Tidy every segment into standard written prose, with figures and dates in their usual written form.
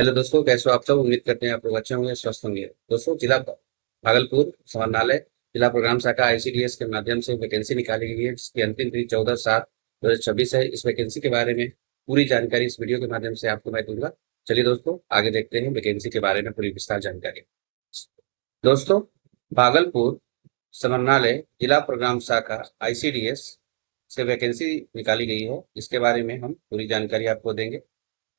Hello दोस्तों, कैसे हो आप सब। उम्मीद करते हैं आप लोग अच्छे होंगे, स्वस्थ होंगे। दोस्तों, जिला भागलपुर समाहरणालय जिला प्रोग्राम शाखा आईसीडीएस के माध्यम से वैकेंसी निकाली गई है, जिसकी अंतिम तिथि 14/7/2026 है। इस वैकेंसी के बारे में पूरी जानकारी इस वीडियो के माध्यम से आपको मैं दूंगा। चलिए दोस्तों, आगे देखते हैं वैकेंसी के बारे में पूरी विस्तार जानकारी। दोस्तों, भागलपुर समन्वय जिला प्रोग्राम शाखा आईसीडीएस से वैकेंसी निकाली गई है। इसके बारे में हम पूरी जानकारी आपको देंगे।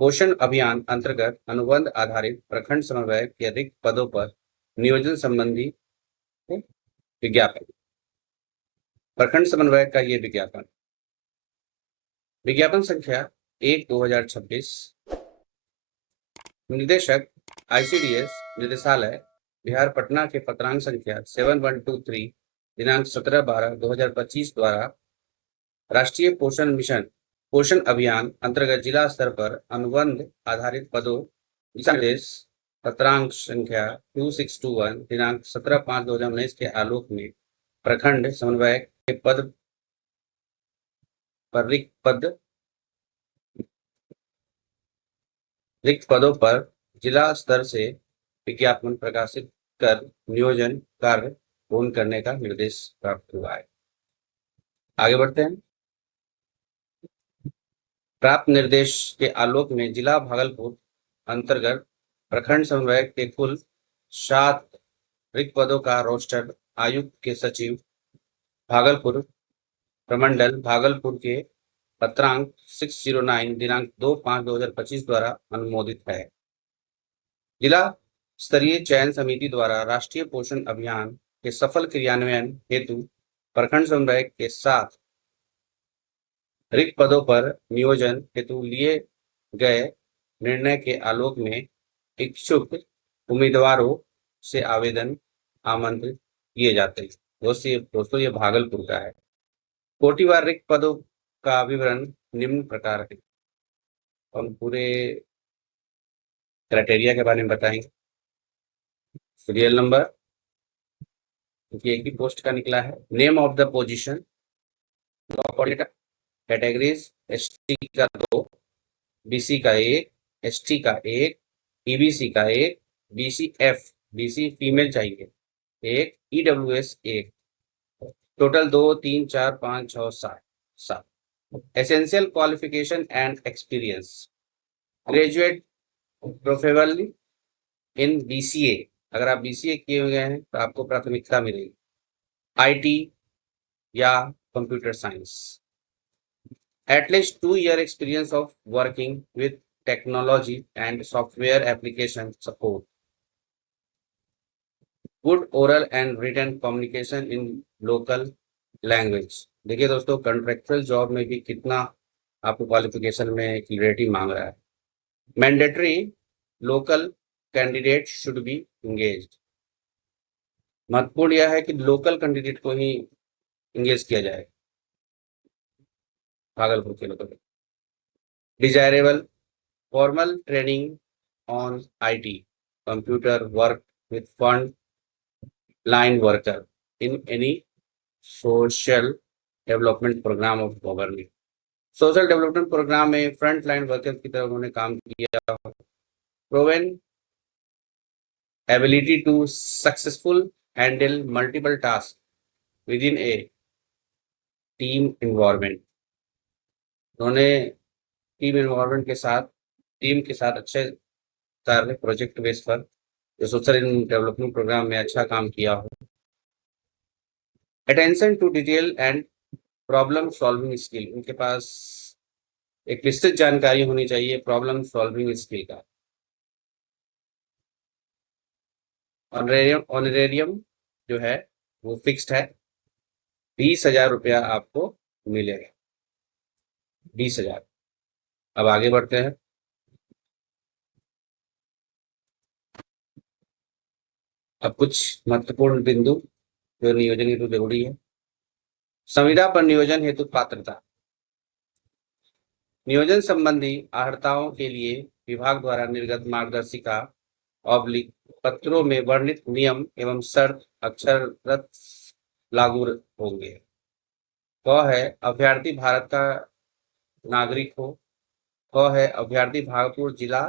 पोषण अभियान अंतर्गत अनुबंध आधारित प्रखंड समन्वयक के अधिक पदों पर नियोजन संबंधी विज्ञापन। प्रखंड समन्वयक का ये विज्ञापन, विज्ञापन संख्या 1/2026। निर्देशक आईसीडीएस निदेशालय बिहार पटना के पत्रांक संख्या 7123 दिनांक 17/12/2025 द्वारा राष्ट्रीय पोषण मिशन पोषण अभियान अंतर्गत जिला स्तर पर अनुबंध आधारित पदों दिशा निर्देश पत्रांक संख्या 2621 दिनांक 17/5/2019 के आलोक में प्रखंड समन्वयक के पद पर रिक्त पदों पर जिला स्तर से विज्ञापन प्रकाशित कर नियोजन कार्य पूर्ण करने का निर्देश प्राप्त हुआ है। आगे बढ़ते हैं। प्राप्त निर्देश के आलोक में जिला भागलपुर अंतर्गत प्रखंड समन्वयक के कुल 7 रिक्त पदों का रोस्टर आयुक्त के सचिव भागलपुर प्रमंडल भागलपुर के पत्रांक 609 दिनांक 2/5/2025 द्वारा अनुमोदित है। जिला स्तरीय चयन समिति द्वारा राष्ट्रीय पोषण अभियान के सफल क्रियान्वयन हेतु प्रखंड समन्वयक के 7 रिक्त पदों पर नियोजन हेतु लिए गए निर्णय के आलोक में इच्छुक उम्मीदवारों से आवेदन आमंत्रित किए जाते हैं। दोस्तों, ये भागलपुर का है। कोटिवार रिक्त पदों का विवरण निम्न प्रकार है। हम पूरे क्राइटेरिया के बारे में बताएंगे। सीरियल नंबर, क्योंकि एक ही पोस्ट का निकला है। Name of the position, categories ST का 2, बीसी का 1, एसटी का 1, ईबीसी का 1, बीसी फीमेल चाहिए 1, EWS 1। Total 2 3 4 5 6 7। Essential qualification and experience, graduate preferably in BCA. अगर आप बीसीए किए हुए हैं तो आपको प्राथमिकता मिलेगी। आईटी या computer science. At least 2 year experience of working with technology and software application support. Good oral and written communication in local language. देखिए दोस्तों, कॉन्ट्रेक्चुअल जॉब में भी कितना आपको क्वालिफिकेशन में क्लियरिटी मांग रहा है। Mandatory local candidate should be engaged. महत्वपूर्ण यह है कि लोकल कैंडिडेट को ही इंगेज किया जाए। भागलपुर के local. Desirable formal training on IT, computer work with front line worker in any social development program of government. Social development programme में front line worker की तरह उन्होंने काम किया। Proven ability to successful handle multiple task within a team environment. उन्होंने team environment के साथ, team के साथ अच्छे कार्य प्रोजेक्ट बेस पर जो सोशल डेवलपमेंट प्रोग्राम में अच्छा काम किया हो। Attention to detail and problem solving skill, उनके पास एक विस्तृत जानकारी होनी चाहिए प्रॉब्लम सॉल्विंग स्किल का। ऑनरेरियम जो है वो फिक्स्ड है, 20,000 रुपया आपको मिलेगा। 20,000। अब आगे बढ़ते हैं। अब कुछ महत्वपूर्ण बिंदु जो नियोजन हेतु जरूरी है। संविदा पर नियोजन हेतु पात्रता। नियोजन संबंधी अर्हताओं के लिए विभाग द्वारा निर्गत मार्गदर्शिका ऑब्लिक पत्रों में वर्णित नियम एवं शर्त अक्षरशः लागू होंगे। क है अभ्यर्थी भारत का नागरिक हो। क है अभ्यर्थी भागलपुर जिला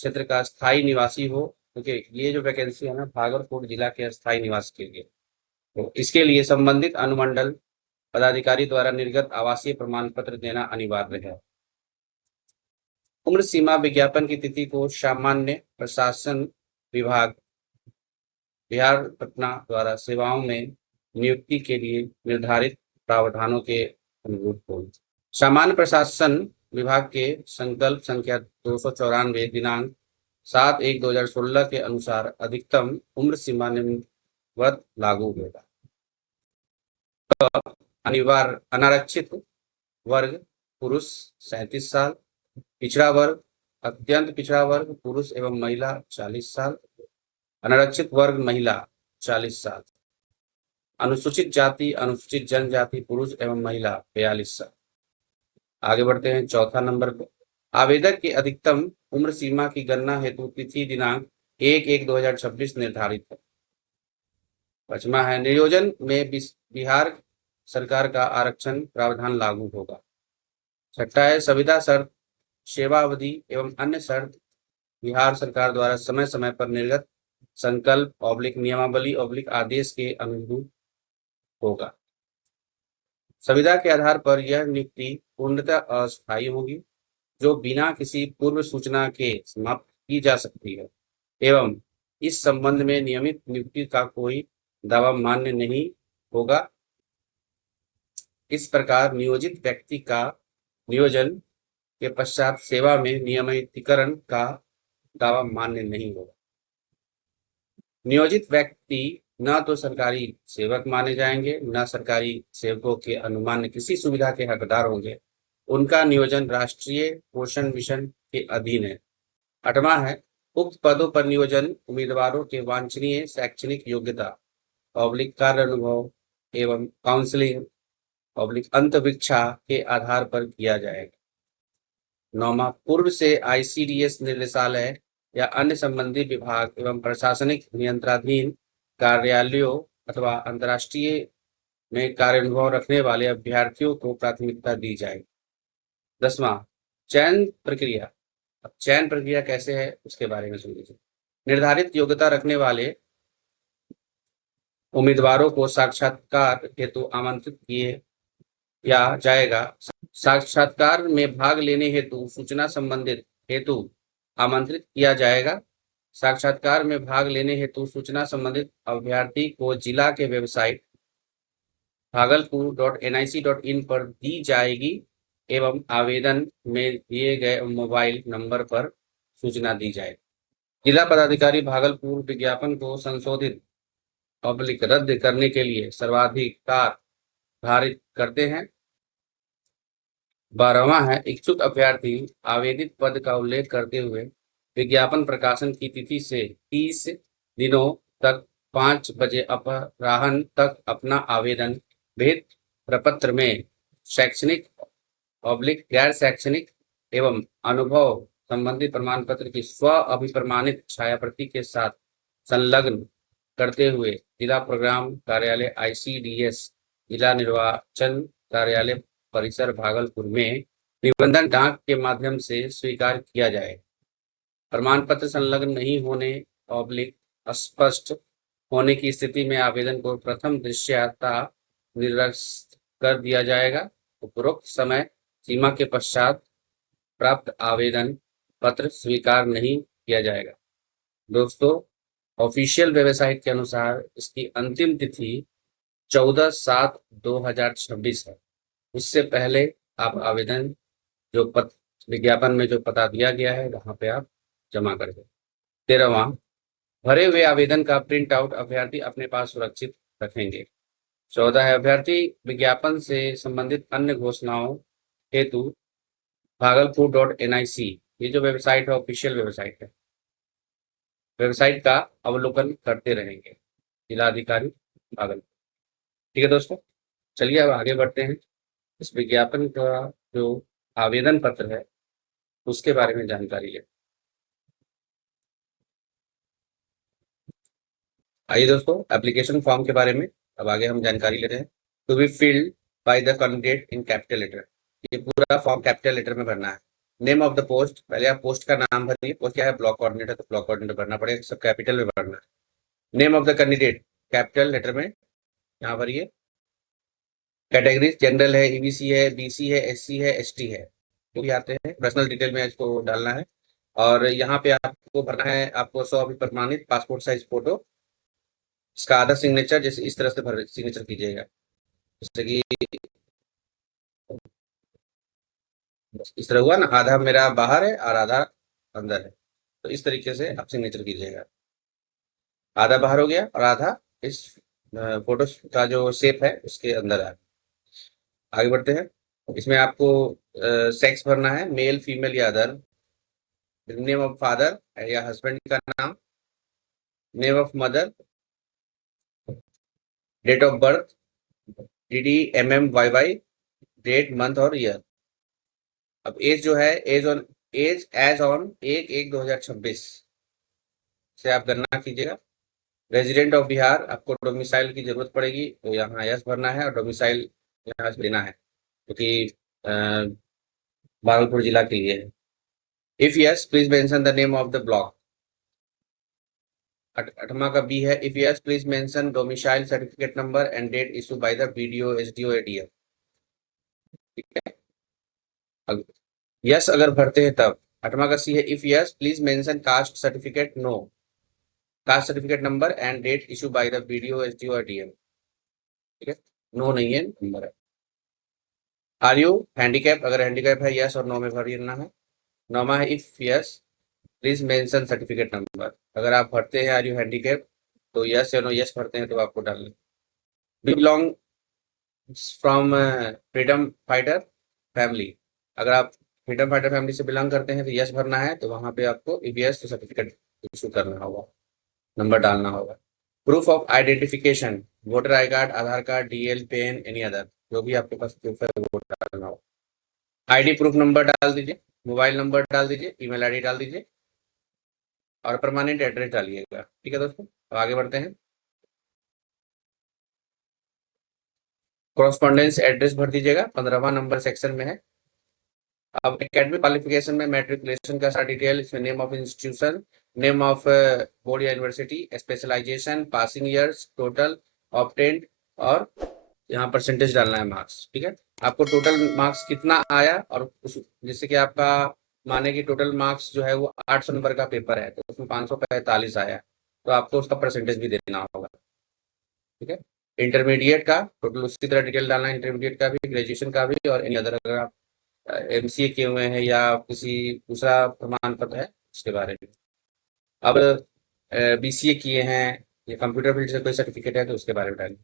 क्षेत्र का स्थायी निवासी हो, क्योंकि ये जो वैकेंसी है ना भागलपुर जिला के स्थायी निवासी के लिए, तो इसके लिए संबंधित अनुमंडल पदाधिकारी द्वारा निर्गत आवासीय प्रमाण पत्र देना अनिवार्य है। उम्र सीमा विज्ञापन की तिथि को सामान्य प्रशासन विभाग बिहार पटना द्वारा सेवाओं में नियुक्ति के लिए निर्धारित प्रावधानों के अनुरूप हो। सामान्य प्रशासन विभाग के संकल्प संख्या 294 दिनांक 7/1/2016 के अनुसार अधिकतम उम्र सीमा निम्नवत लागू होगा। अनिवार्य अनारक्षित वर्ग पुरुष 37 साल, पिछड़ा वर्ग अत्यंत पिछड़ा वर्ग पुरुष एवं महिला 40 साल, अनारक्षित वर्ग महिला 40 साल, अनुसूचित जाति अनुसूचित जनजाति पुरुष एवं महिला 42 साल। आगे बढ़ते हैं चौथा नंबर पर। आवेदक की अधिकतम उम्र सीमा की गणना हेतु तिथि दिनांक 1/1/2026 निर्धारित है। पांचवा है नियोजन में बिहार सरकार का आरक्षण प्रावधान लागू होगा। छठा है संविदा शर्त सेवावधि एवं अन्य शर्त बिहार सरकार द्वारा समय समय पर निर्गत संकल्प नियमावली आदेश के अनुरूप होगा। संविदा के आधार पर यह नियुक्ति पूर्णतः अस्थायी होगी, जो बिना किसी पूर्व सूचना के समाप्त की जा सकती है एवं इस संबंध में नियमित नियुक्ति का कोई दावा मान्य नहीं होगा। इस प्रकार नियोजित व्यक्ति का नियोजन के पश्चात सेवा में नियमितीकरण का दावा मान्य नहीं होगा। नियोजित व्यक्ति न तो सरकारी सेवक माने जाएंगे, न सरकारी सेवकों के अनुमान किसी सुविधा के हकदार होंगे। उनका नियोजन राष्ट्रीय पोषण मिशन के अधीन है। आठवां है उक्त पदों पर नियोजन उम्मीदवारों के वांछनीय शैक्षणिक योग्यता कार्य अनुभव एवं काउंसलिंग अंतवीक्षा के आधार पर किया जाएगा। नौमा पूर्व से ICDS निर्देशालय या अन्य संबंधित विभाग एवं प्रशासनिक नियंत्रणाधीन कार्यालयों अथवा अंतर्राष्ट्रीय में कार्यानुभव रखने वाले अभ्यर्थियों को प्राथमिकता दी जाएगी। 10वां चयन प्रक्रिया। अब चयन प्रक्रिया कैसे है उसके बारे में सुन लीजिए। निर्धारित योग्यता रखने वाले उम्मीदवारों को साक्षात्कार हेतु आमंत्रित किया जाएगा। साक्षात्कार में भाग लेने हेतु सूचना संबंधित हेतु आमंत्रित किया जाएगा। साक्षात्कार में भाग लेने हेतु सूचना संबंधित अभ्यर्थी को जिला के वेबसाइट bhagalpur.nic.in पर दी जाएगी एवं आवेदन में दिए गए मोबाइल नंबर पर सूचना दी जाएगी। जिला पदाधिकारी भागलपुर विज्ञापन को संशोधित रद्द करने के लिए सर्वाधिकार धारित करते हैं। 12वां है इच्छुक अभ्यर्थी आवेदित पद का उल्लेख करते हुए विज्ञापन प्रकाशन की तिथि से 30 दिनों तक 5 बजे अपराह्न तक अपना आवेदन भेद प्रपत्र में शैक्षणिक गैर शैक्षणिक एवं अनुभव संबंधी प्रमाण पत्र की स्व अभिप्रमाणित छायाप्रति के साथ संलग्न करते हुए जिला प्रोग्राम कार्यालय ICDS जिला निर्वाचन कार्यालय परिसर भागलपुर में निबंधन डाक के माध्यम से स्वीकार किया जाए। प्रमाण पत्र संलग्न नहीं होने अस्पष्ट होने की स्थिति में आवेदन को प्रथम दृश्यता निरस्त कर दिया जाएगा। उपरोक्त समय सीमा के पश्चात प्राप्त आवेदन पत्र स्वीकार नहीं किया जाएगा। दोस्तों ऑफिशियल वेबसाइट के अनुसार इसकी अंतिम तिथि 14/7/2026 है। उससे पहले आप आवेदन जो विज्ञापन में जो पता दिया गया है वहां पे आप जमा कर दें। 13वां भरे हुए आवेदन का प्रिंट आउट अभ्यर्थी अपने पास सुरक्षित रखेंगे। 14 है अभ्यर्थी विज्ञापन से संबंधित अन्य घोषणाओं हेतु bhagalpur.nic ये जो वेबसाइट है ऑफिशियल वेबसाइट है, वेबसाइट का अवलोकन करते रहेंगे जिलाधिकारी भागलपुर। ठीक है दोस्तों, चलिए अब आगे बढ़ते हैं। इस विज्ञापन का जो आवेदन पत्र है उसके बारे में जानकारी है। आइए दोस्तों एप्लीकेशन फॉर्म के बारे में अब आगे हम जानकारी लेते हैं। To be filled by the candidate in capital letter. ये पूरा फॉर्म कैपिटल लेटर में भरना है। नेम ऑफ द पोस्ट, पहले आप पोस्ट का नाम भरिए। पोस्ट क्या है? ब्लॉक कोऑर्डिनेटर, तो ब्लॉक कोऑर्डिनेटर भरना पड़ेगा, सब कैपिटल में भरना है। Name of the candidate, capital letter में यहाँ भरिए। कैटेगरीज जनरल है, ईबीसी है, बीसी है, एससी है, एसटी है, जो भी आते हैं। पर्सनल डिटेल में इसको डालना है। और यहाँ पे आपको भरना है, आपको 100 अभी प्रमाणित पासपोर्ट साइज फोटो, इसका आधा सिग्नेचर, जैसे इस तरह से भर सिग्नेचर कीजिएगा, जैसे कि इस तरह हुआ ना, आधा मेरा बाहर है और आधा अंदर है, तो इस तरीके से आप सिग्नेचर कीजिएगा। आधा बाहर हो गया और आधा इस फोटो का जो शेप है उसके अंदर है। आगे बढ़ते हैं। इसमें आपको सेक्स भरना है, मेल फीमेल या अदर। नेम ऑफ फादर या हस्बैंड का नाम, name of mother, date of birth, DD MM YY, date month और ईयर। अब एज जो है, एज एज ऑन 1/1/2026 से आप गणना कीजिएगा। रेजिडेंट ऑफ बिहार, आपको डोमिसाइल की जरूरत पड़ेगी, तो यहाँ यस भरना है और डोमिसाइल यहाँ देना है, क्योंकि भागलपुर जिला के लिए है। If yes please mention the name of the block. 8वां का बी है, if yes please mention domicile certificate number and date issue by the BDO SDO ADM। ठीक है, यस अगर भरते हैं तब। 8वां का सी है, if yes please mention caste certificate, no caste certificate number and date issue by the BDO SDO ADM। ठीक है, नो नहीं है, नंबर है। आर यू हैंडीकैप, अगर हैंडीकैप है यस और नो में भरना है। 9वां है, if yes please mention certificate number, अगर आप भरते हैं आर यू हैंडीकैप तो यस या नो, यस भरते हैं तो आपको डालना। Belong from freedom fighter family, अगर आप फ्रीडम फाइटर फैमिली से बिलोंग करते हैं तो यस भरना है, तो वहां पे आपको इफ यस तो सर्टिफिकेट इशू करना होगा, नंबर डालना होगा। Proof of identification, voter I card, Aadhaar card, DL PAN, any other, जो भी आपके पास प्रूफ है वो डालना होगा। ID प्रूफ नंबर डाल दीजिए, मोबाइल नंबर डाल दीजिए, ईमेल ID डाल दीजिए और परमानेंट एड्रेस डालिएगा। ठीक है दोस्तों, तो आगे बढ़ते हैं। कॉरस्पॉन्डेंस एड्रेस भर दीजिएगा, 15वां नंबर सेक्शन में है। अब एकेडमिक क्वालिफिकेशन में मैट्रिकुलेशन का सारा डिटेल, इसमें name of institution, name of board या university, specialisation, passing years, total obtained और यहाँ परसेंटेज डालना है, मार्क्स। ठीक है, आपको टोटल मार्क्स कितना आया, और उस जैसे कि आपका माने कि टोटल मार्क्स जो है वो 800 नंबर का पेपर है, तो उसमें 545 आया, तो आपको उसका परसेंटेज भी देना होगा। ठीक है, इंटरमीडिएट का टोटल उसी तरह डिटेल डालना है, इंटरमीडिएट का भी, ग्रेजुएशन का भी, और एनी अदर, अगर आप MCA किए हुए हैं या किसी दूसरा प्रमाण पत्र है उसके बारे में। अब BCA किए हैं या कंप्यूटर फील्ड से कोई सर्टिफिकेट है तो उसके बारे में डालें।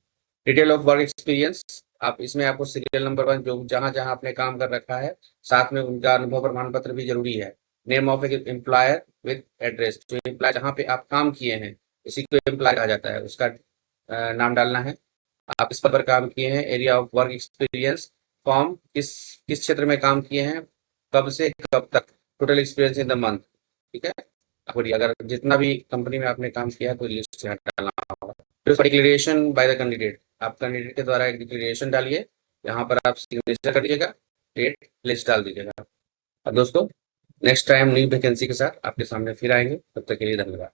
डिटेल ऑफ वर्क एक्सपीरियंस, आप इसमें आपको सीरियल नंबर 1 जो जहाँ जहाँ आपने काम कर रखा है, साथ में उनका अनुभव प्रमाण पत्र भी जरूरी है। Name of employer with address, जो एम्प्लॉय जहाँ पे आप काम किए हैं इसी को एम्प्लॉय कहा जाता है, उसका नाम डालना है। आप इस पर काम किए हैं, area of work experience, form किस किस क्षेत्र में काम किए हैं, कब से कब तक, total experience in the month. ठीक है, और अगर जितना भी कंपनी में आपने काम किया है तो लिस्ट यहाँ डालना होगा। फिर डिक्लेरेशन बाय द कैंडिडेट, आप कैंडिडेट के द्वारा एक डिक्लेरेशन डालिए, यहाँ पर आप सिग्नेचर करिएगा, डेट लिस्ट डाल दीजिएगा। और दोस्तों नेक्स्ट टाइम न्यू वैकेंसी के साथ आपके सामने फिर आएंगे, तब तक के लिए धन्यवाद।